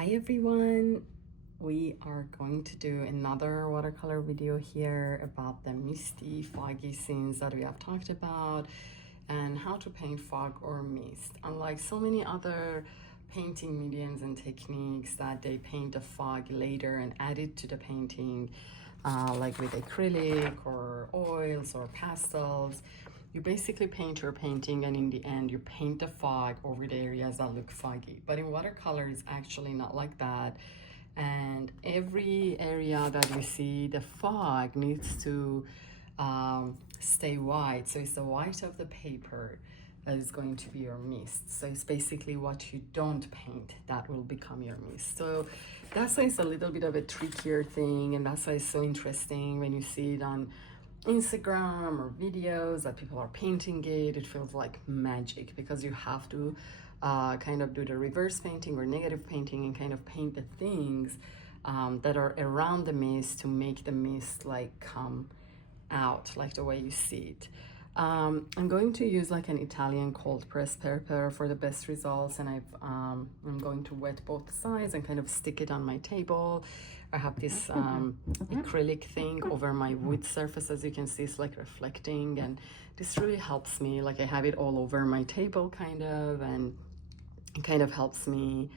Hi everyone, we are going to do another watercolor video here about the misty foggy scenes that we have talked about and how to paint fog or mist. Unlike so many other painting mediums and techniques that they paint the fog later and add it to the painting, like with acrylic or oils or pastels, you basically paint your painting and in the end you paint the fog over the areas that look foggy. But in watercolor it's actually not like that, and every area that you see the fog needs to stay white. So it's the white of the paper that is going to be your mist. So it's basically what you don't paint that will become your mist. So that's why it's a little bit of a trickier thing, and that's why it's so interesting when you see it on Instagram or videos that people are painting it. It feels like magic because you have to kind of do the reverse painting or negative painting and kind of paint the things that are around the mist to make the mist like come out like the way you see it. I'm going to use like an Italian cold press paper for the best results, and I'm going to wet both sides and kind of stick it on my table. I have this acrylic thing over my wood surface. As you can see, it's like reflecting, and this really helps me. Like I have it all over my table kind of, and it kind of helps me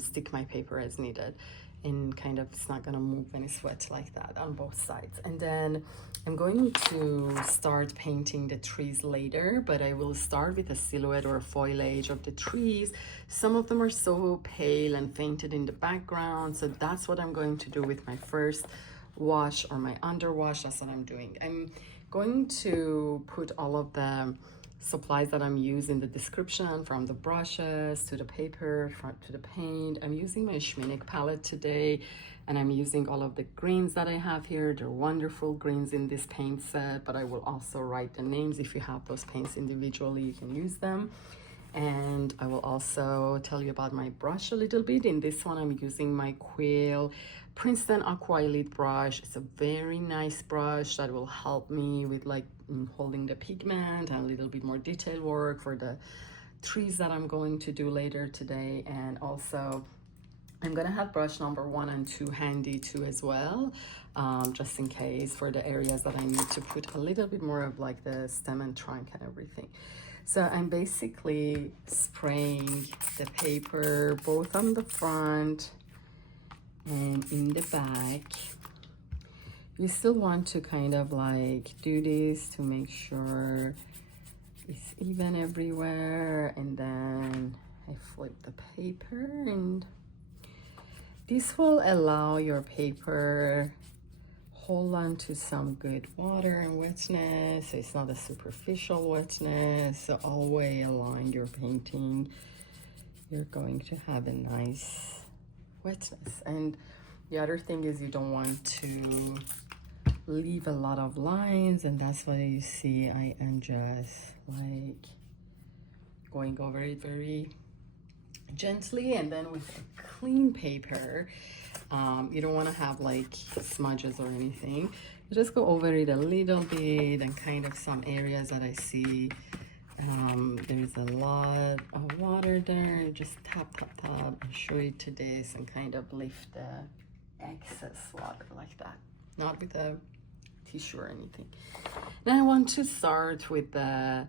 stick my paper as needed, and kind of it's not gonna move when it's wet like that on both sides. And then I'm going to start painting the trees later, but I will start with a silhouette or a foliage of the trees. Some of them are so pale and fainted in the background, so that's what I'm going to do with my first wash or my underwash. That's what I'm doing. I'm going to put all of the supplies that I'm using in the description, from the brushes to the paper to the paint. I'm using my Schmincke palette today, and I'm using all of the greens that I have here. They're wonderful greens in this paint set, but I will also write the names. If you have those paints individually, you can use them. And I will also tell you about my brush a little bit. In this one, I'm using my Quil Princeton Aqua Elite brush. It's a very nice brush that will help me with like holding the pigment and a little bit more detail work for the trees that I'm going to do later today. And also I'm gonna have brush number 1 and 2 handy too as well, just in case for the areas that I need to put a little bit more of like the stem and trunk and everything. So I'm basically spraying the paper both on the front and in the back. You still want to kind of like do this to make sure it's even everywhere, and then I flip the paper, and this will allow your paper hold on to some good water and wetness, so it's not a superficial wetness. So always align your painting, you're going to have a nice wetness. And the other thing is you don't want to leave a lot of lines, and that's why you see I am just like going over it very gently. And then with a clean paper, you don't want to have like smudges or anything. You just go over it a little bit, and kind of some areas that I see there's a lot of water there, just tap and show it to this and kind of lift the excess water like that, not with a tissue or anything. Now I want to start with the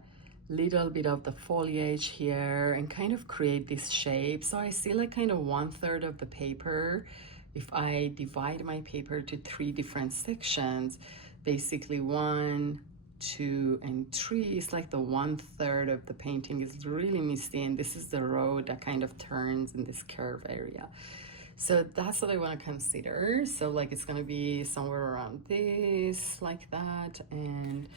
little bit of the foliage here and kind of create this shape. So I see like kind of 1/3 of the paper. If I divide my paper to 3 different sections, basically 1, 2, and 3, it's like the 1/3 of the painting is really misty, and this is the road that kind of turns in this curve area. So that's what I want to consider. So like it's gonna be somewhere around this, like that, and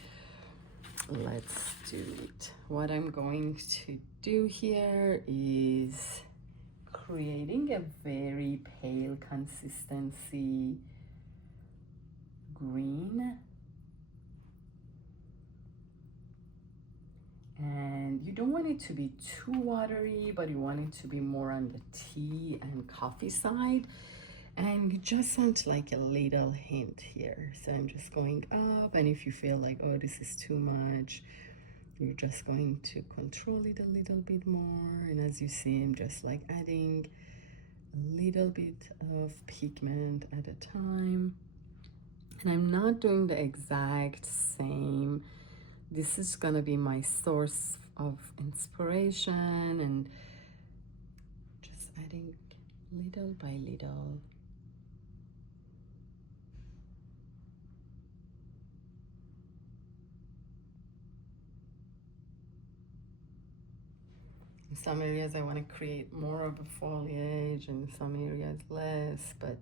let's do it. What I'm going to do here is creating a very pale consistency green, and you don't want it to be too watery, but you want it to be more on the tea and coffee side, and you just want like a little hint here. So I'm just going up, and if you feel like, oh, this is too much, you're just going to control it a little bit more. And as you see, I'm just like adding a little bit of pigment at a time. And I'm not doing the exact same. This is gonna be my source of inspiration, and just adding little by little. In some areas I want to create more of a foliage, in some areas less, but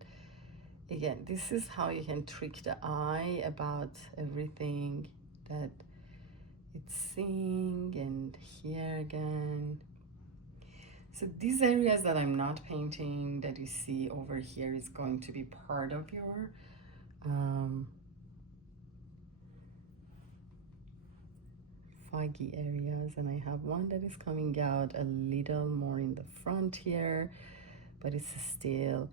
again, this is how you can trick the eye about everything that it's seeing. And here again, so these areas that I'm not painting that you see over here is going to be part of your foggy areas, and I have one that is coming out a little more in the front here, but it's still,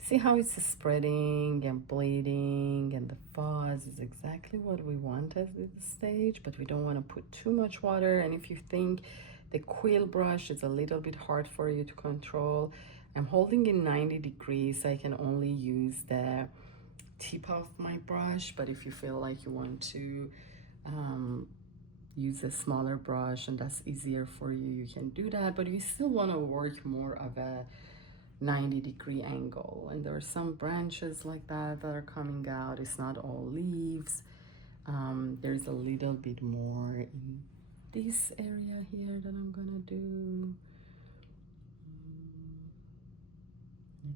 see how it's spreading and bleeding, and the fuzz is exactly what we want at this stage, but we don't want to put too much water. And if you think the Quil brush is a little bit hard for you to control, I'm holding in 90 degrees, so I can only use the tip of my brush, but if you feel like you want to use a smaller brush and that's easier for you, you can do that, but you still want to work more of a 90-degree angle. And there are some branches like that that are coming out. It's not all leaves. There's a little bit more in this area here that I'm gonna do.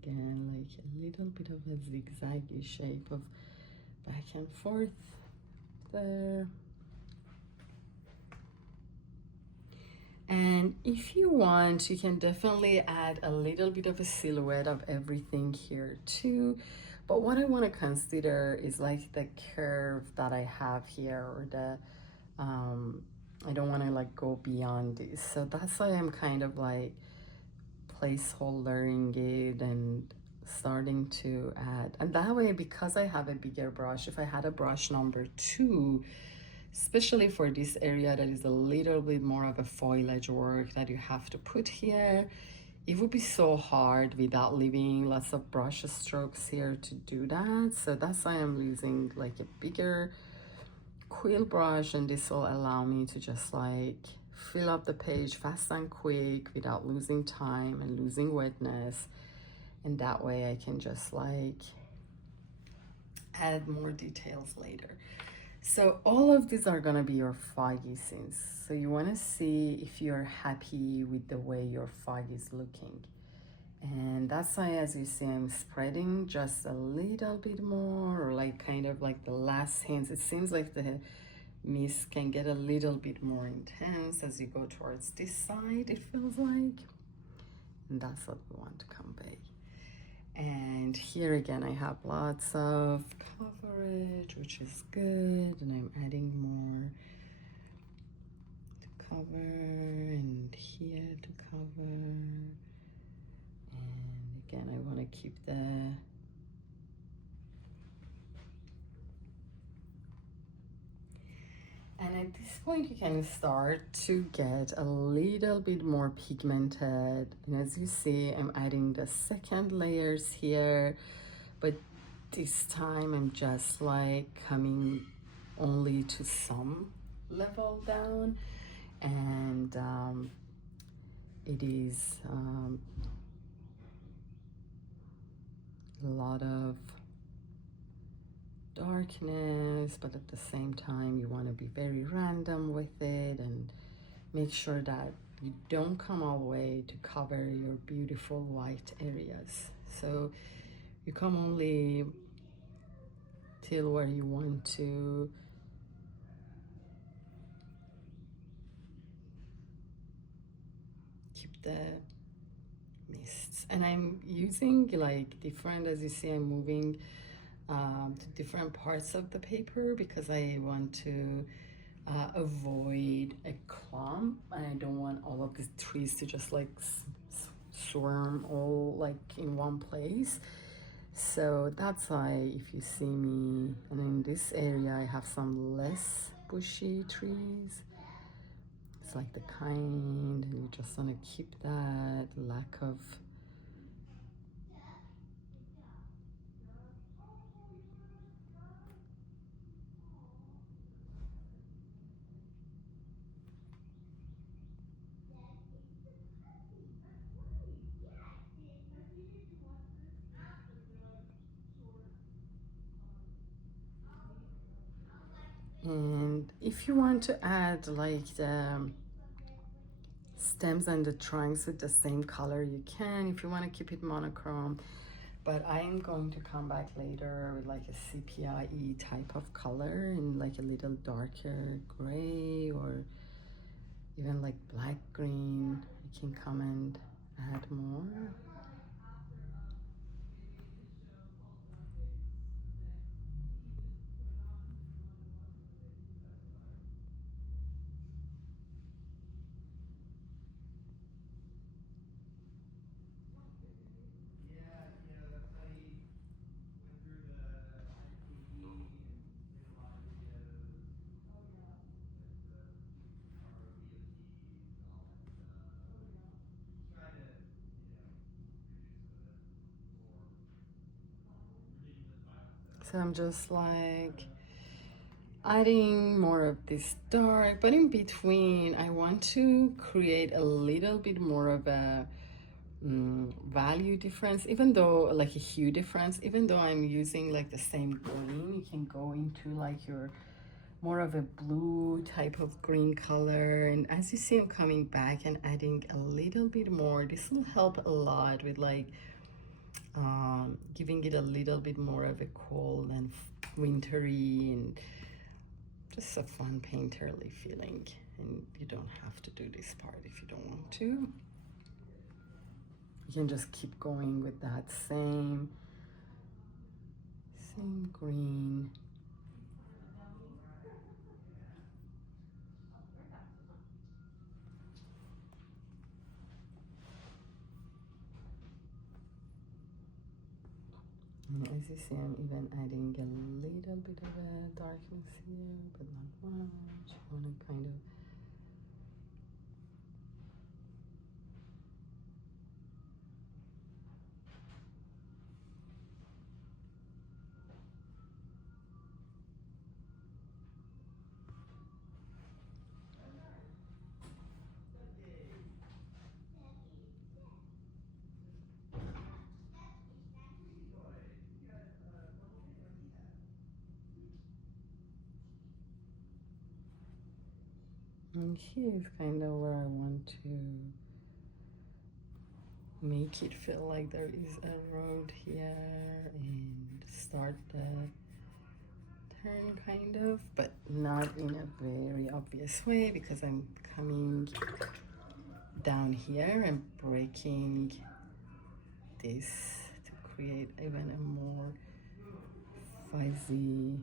Again, like a little bit of a zigzaggy shape of back and forth there. And if you want, you can definitely add a little bit of a silhouette of everything here too. But what I want to consider is like the curve that I have here, or the, I don't want to like go beyond this. So that's why I'm kind of like placeholdering it and starting to add. And that way, because I have a bigger brush, if I had a brush number 2, especially for this area that is a little bit more of a foliage work that you have to put here, it would be so hard without leaving lots of brush strokes here to do that. So that's why I'm using like a bigger Quil brush, and this will allow me to just like fill up the page fast and quick without losing time and losing wetness. And that way I can just like add more details later. So all of these are gonna be your foggy scenes. So you wanna see if you're happy with the way your fog is looking. And that's why, as you see, I'm spreading just a little bit more, or like kind of like the last hints. It seems like the mist can get a little bit more intense as you go towards this side, it feels like. And that's what we want to convey. And here again, I have lots of coverage, which is good. And I'm adding more to cover, and here to cover. And again, I want to keep the and at this point you can start to get a little bit more pigmented. And as you see, I'm adding the second layers here, but this time I'm just like coming only to some level down, and it is a lot of darkness, but at the same time you want to be very random with it and make sure that you don't come all the way to cover your beautiful white areas. So you come only till where you want to keep the mists. And I'm using like different, as you see, I'm moving to different parts of the paper because I want to avoid a clump, and I don't want all of the trees to just like swarm all like in one place. So that's why if you see me, and in this area I have some less bushy trees. It's like the kind, and you just want to keep that lack of if you want to add like the stems and the trunks with the same color, you can. If you want to keep it monochrome, but I'm going to come back later with like a sepia type of color and like a little darker gray or even like black green. You can come and add more. So I'm just like adding more of this dark, but in between I want to create a little bit more of a value difference, even though like a hue difference, even though I'm using like the same green. You can go into like your more of a blue type of green color, and as you see I'm coming back and adding a little bit more. This will help a lot with like giving it a little bit more of a cold and wintry and just a fun painterly feeling. And you don't have to do this part if you don't want to. You can just keep going with that same green. And as you see, I'm even adding a little bit of a darkness here, but not much. I want to kind of and here is kind of where I want to make it feel like there is a road here and start the turn kind of, but not in a very obvious way because I'm coming down here and breaking this to create even a more fuzzy.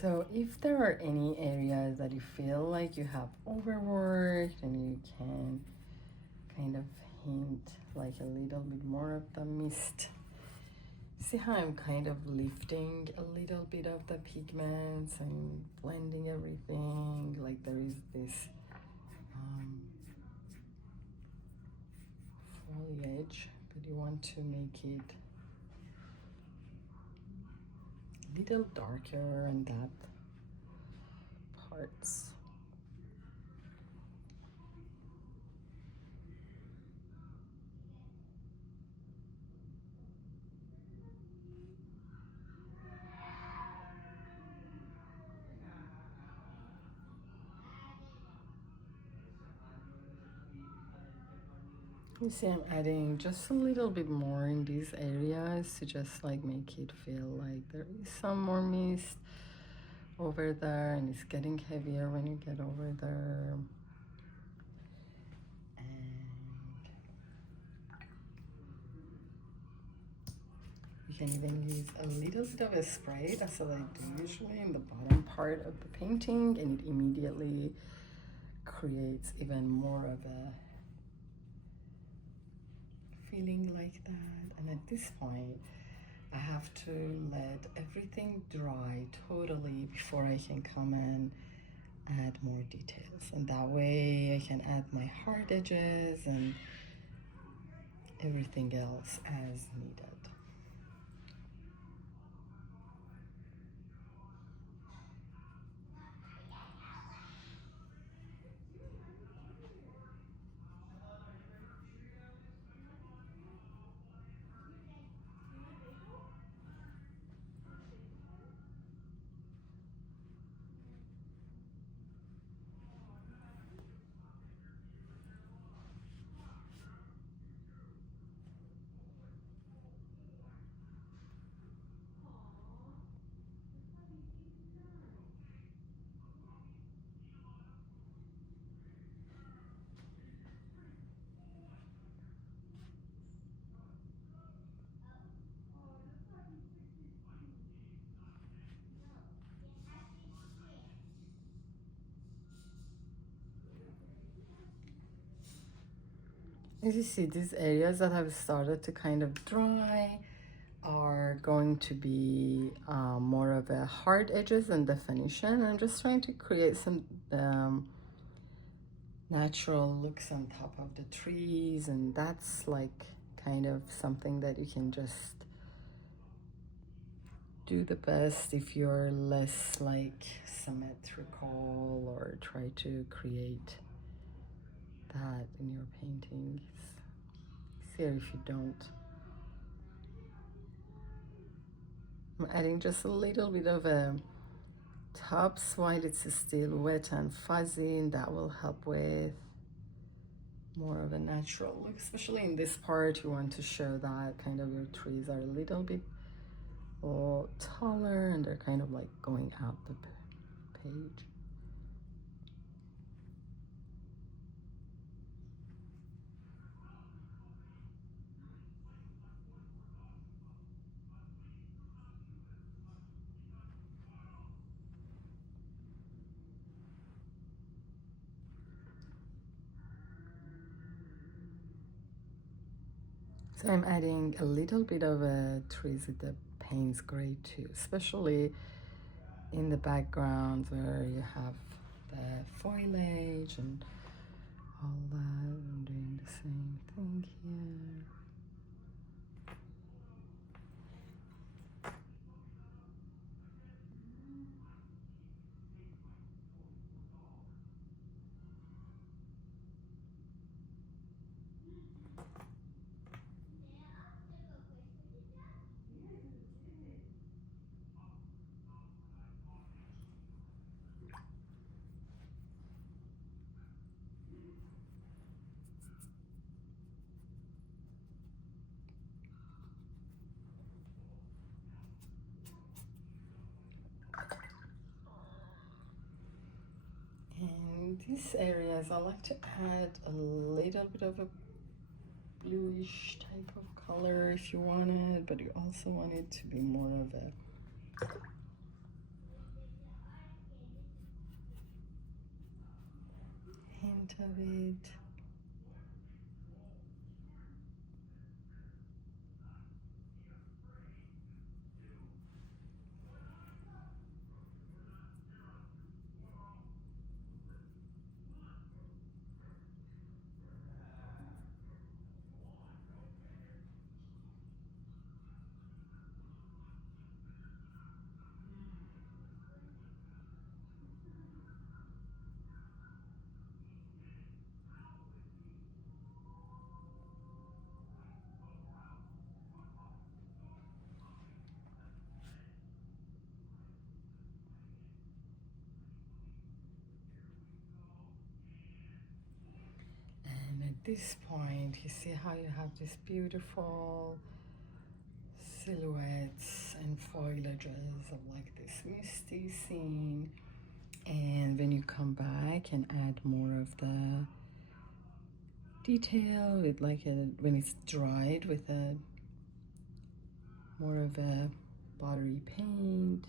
So if there are any areas that you feel like you have overworked, and you can kind of hint like a little bit more of the mist. See how I'm kind of lifting a little bit of the pigments and blending everything, like there is this foliage, but you want to make it a little darker in that parts. You see I'm adding just a little bit more in these areas to just like make it feel like there is some more mist over there, and it's getting heavier when you get over there. And you can even use a little bit of a spray. That's what I do usually in the bottom part of the painting, and it immediately creates even more of a feeling like that. And at this point I have to let everything dry totally before I can come in add more details, and that way I can add my hard edges and everything else as needed. As you see, these areas that have started to kind of dry are going to be more of a hard edges and definition. I'm just trying to create some natural looks on top of the trees, and that's like kind of something that you can just do the best if you're less like symmetrical, or try to create that in your paintings. See if you don't. I'm adding just a little bit of a tops while it's still wet and fuzzy, and that will help with more of a natural look. Especially in this part, you want to show that kind of your trees are a little bit taller and they're kind of like going out the page. So I'm adding a little bit of a trees with the Payne's gray too, especially in the background where you have the foliage and all that. I'm doing the same thing here. And these areas, I like to add a little bit of a bluish type of color if you want it, but you also want it to be more of a hint of it. And at this point, you see how you have these beautiful silhouettes and foliages of like this misty scene. And when you come back and add more of the detail with like when it's dried with a more of a buttery paint.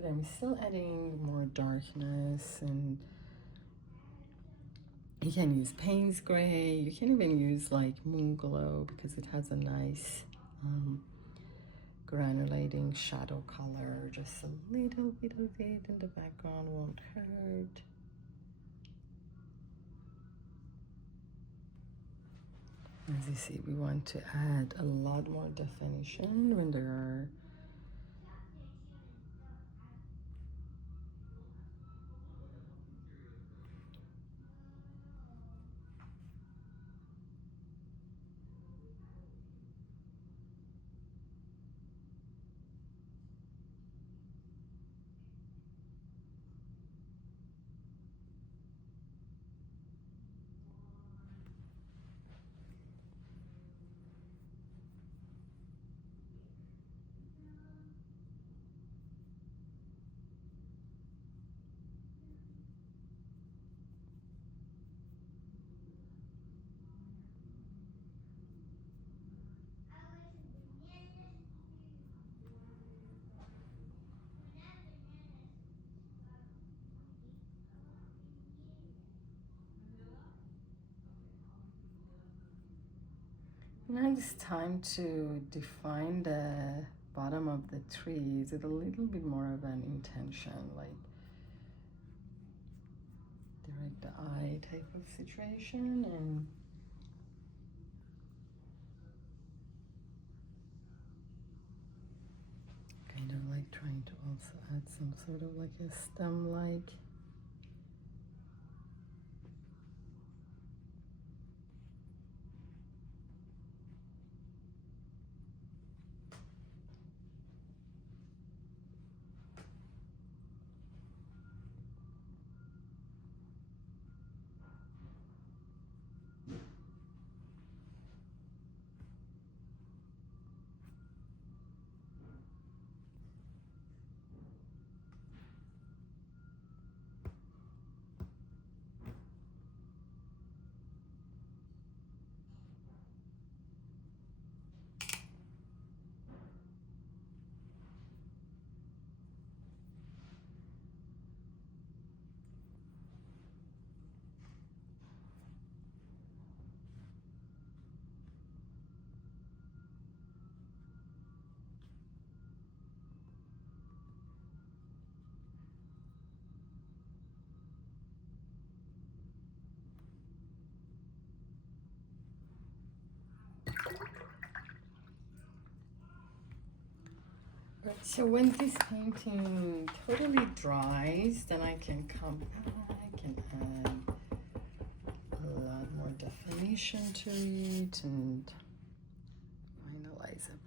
but I'm still adding more darkness. And you can use Payne's Gray, you can even use like Moon Glow because it has a nice granulating shadow color. Just a little bit of it in the background won't hurt. As you see, we want to add a lot more definition when there are now it's time to define the bottom of the trees with a little bit more of an intention, like direct the eye type of situation, and kind of like trying to also add some sort of like a stem-like. So when this painting totally dries, then I can come back and add a lot more definition to it and finalize everything.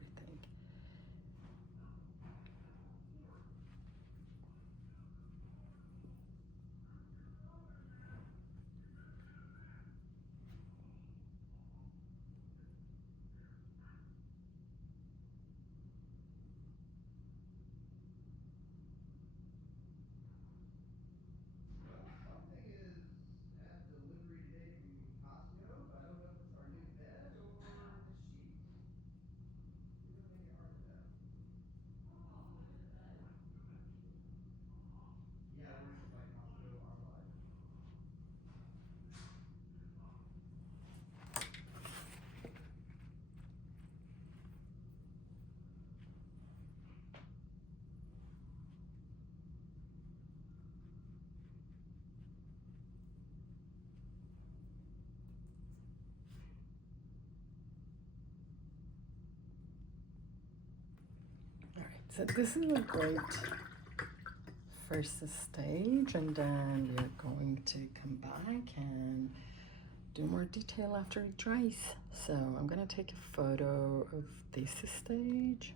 So this is a great first stage, and then we're going to come back and do more detail after it dries. So I'm gonna take a photo of this stage.